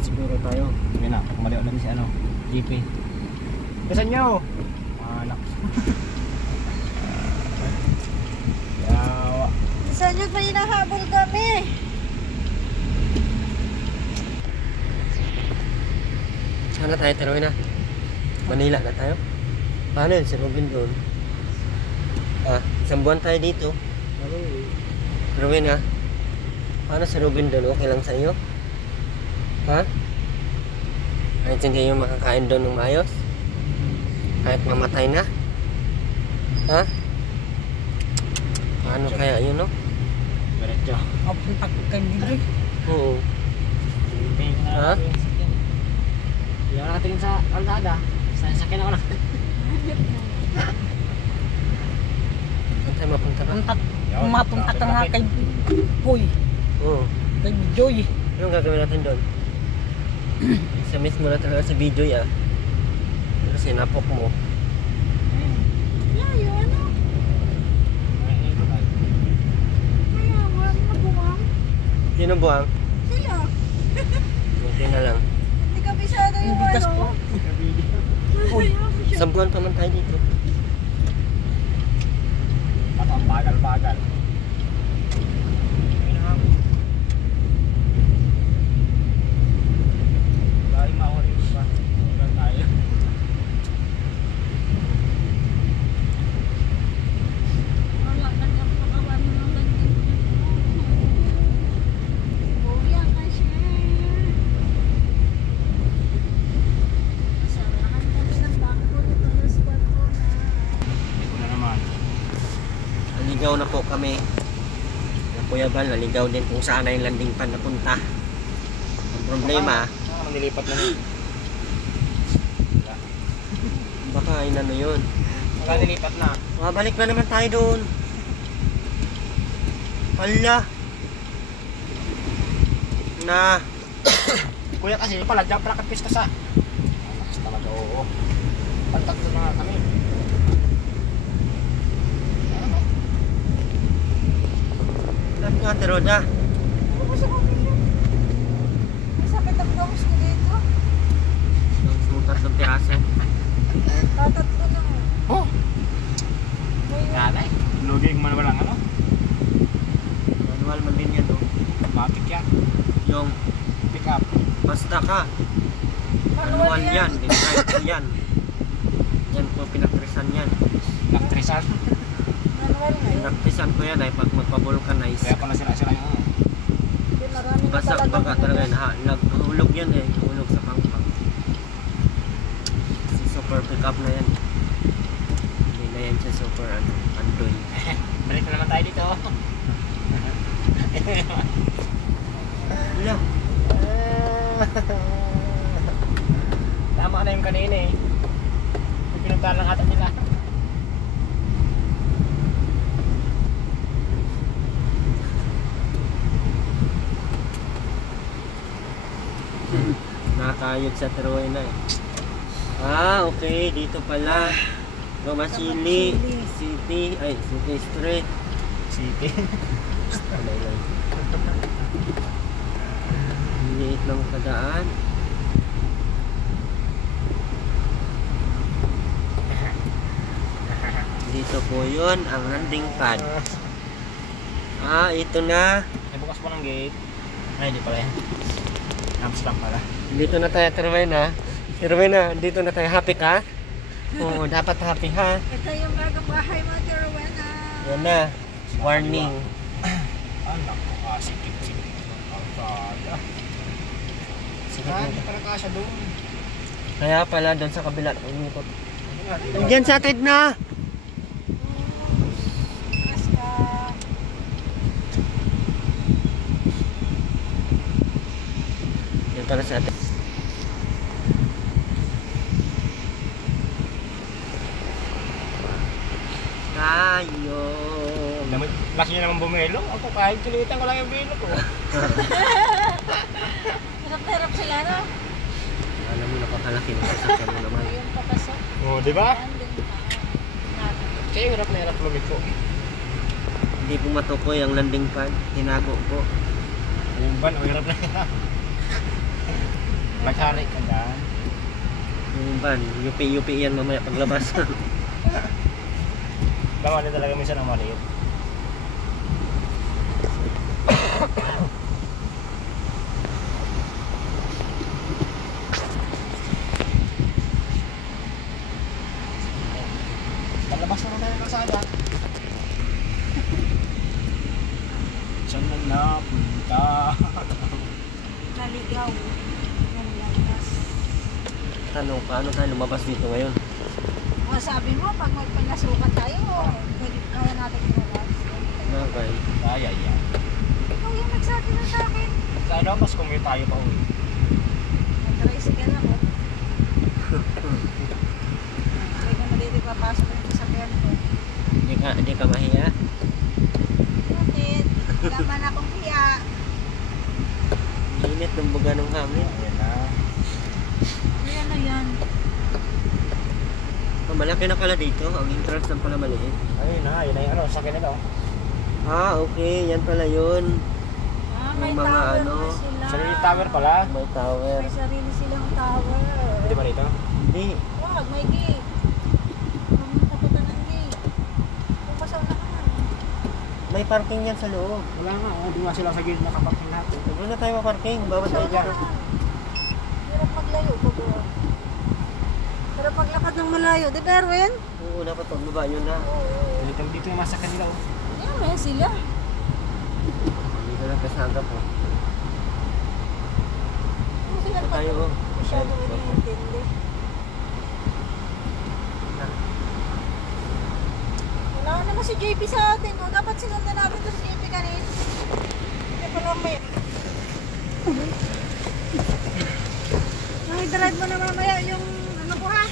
naman siguro tayo. Yun na, kumaliw na din si ano, GP. Kasi nyo! Anak. Yawa. Saan yun pa hinahabol kami? Saan na tayo, Teroy na? Manila na tayo? Paano yun, si Robin doon? Isang buwan tayo dito. Teroy na? Paano si Robin doon? Okay lang sa iyo? Ha? Kahit hindi yung makakain doon ng maayos? Kahit mamatay na? Ha? Paano kaya yun, no? Diretso. Papunta ko kay Bibig. Oo. Ha? Hindi ako nakatingin sa kalsada. Sa sakyan ako nakatingin. Saan tayo mapunta na? Mapunta ka nga kay Boy. Oo. Kay Joy. Anong gagawin natin doon? Sa mismo na talaga sa video ya. Kasi napok mo. Yeah, yun ano? Kaya wala na buwang. Sino buwang? Siya. Okay na lang. Hindi ka bisado yung Bigas ano. po. Uy, isang buwan pa man tayo dito. Pato, ang bagal-bagal. Dahil mawali pa. Bagal tayo. Wala ka na pakawan ng landing. Buya ka siya. Sarahan kami ng bangko nito ng squad ko na. Hindi ko na naman. Naligaw na po kami. Na Kuya Bal, naligaw din kung saan na yung landing pad napunta. Ang problema, Nilipat na yun. baka inano yun. Wala nilipat na. Mabalik na naman tayo doon. Hala. Na. Kuya kasi pala, dyan pala kapista sa. Lakas talaga, oo. Pantatlo na nga kami. Lahat nga, Teroda. Ano ba sa kapila? Masakit ang gawis ko dito. Yung tatlong piraso. Tatatlo na. Oh! May Nanay. Lugig man walang ano. Manual man din yan, no? Matik yan. Yung Pick up. basta ka. Manual yan. Drive yan. Yan po, pinaktrisan yan. Naktrisan. manual na yun. Pinaktrisan ko yan ay pag magpa-vulcanize. Kaya pala sila yung ano. Hindi, marami na Basta talagang baga talaga yan. Nahulog yan eh. Nahulog sa pangpang. Kasi super pick up na yan. Hindi na yan siya super andoy. Balik na naman tayo dito. Wala. Tama na yung kanina eh. Yung pinuntahan lang ata nila. Nakakayod sa Teroy na eh. Okay. Dito pala. Gamasili City. Ay, City Street. City. Alay lang. Liit lang sa daan. Dito po yun, ang landing pad. Ito na. Ay, bukas po ng gate. Ay, di pala yan. Amps lang pala. Dito na tayo, Terwena. Terwena, dito na tayo. Happy ka? Oo, dapat happy ha. Ito yung bahay mo, Terwena. Yan na. Warning. Anak ko, sikip-sikip. Ang kada. Sige Hindi po. pala kasya doon. Kaya pala doon sa kabila. Umikot. Diyan sa atin na. Basta. Yan pala sa atin. Tayo. Laki niya naman bumelo. Ako kahit tulitan ko lang yung belo ko. Hirap sila, no? Alam mo, napakalaki ng sasakyan mo naman. Yung papasok. Oo, di ba? Yan din Kaya hirap na hirap lumit ko. Hindi po matukoy ang landing pad. Tinago po. Yung van, hirap na hirap. Hari ka dyan. Yung van, yupi-yupi yan mamaya paglabas. Kamali talaga minsan ang maliit. Lalabas naman tayo ng kalsada. Saan na napunta? Naligaw. Yung lalabas. Tanong, paano tayo lumabas dito ngayon? Sabi mo, pag magpalasukan tayo, kaya natin lumabas. Okay. Ay, ay, ay. Ikaw yung nagsabi na sa akin. Sa ano, mas commute tayo pa uwi. Nag-tricycle ako. Hindi ko nalili papasok yung sasakyan ko. Hindi ka mahiya? Ngunit, wala man akong hiya. Init ng buga ng hangin. Ayan na. Ayan na yan. Oh, malaki na pala dito. Ang entrance lang pala maliit. Ayun na, yun na yung ano, sakyan nila oh. Ah, okay. Yan pala yun. May Yung mga tower ano, na sila. Sarili tower pala. May tower. May sarili silang tower. Pwede ba rito? Hindi. Wag, may gate. Papunta ng gate. Pumasaw na ka na. May parking yan sa loob. Wala nga, oh, doon nga sila sa gilid nakaparking lahat. Eh. Huwag na tayo maparking. Bawat tayo dyan. Hirap maglayo pa bro. Hirap maglakad ng malayo. Di ba, Erwin? Oo, dapat pagbaba yun na. Oo. Dito yung mga sakyan nila oh. Yan, may sila. Dito lang kasagap po. Ano sila Ito tayo oh. masyado iniintindi. Wala ka naman si JP sa atin. No? Dapat sinundan natin to si JP kanina. Hindi pa lang may... Ay, drive mo na mamaya yung ano ko ha.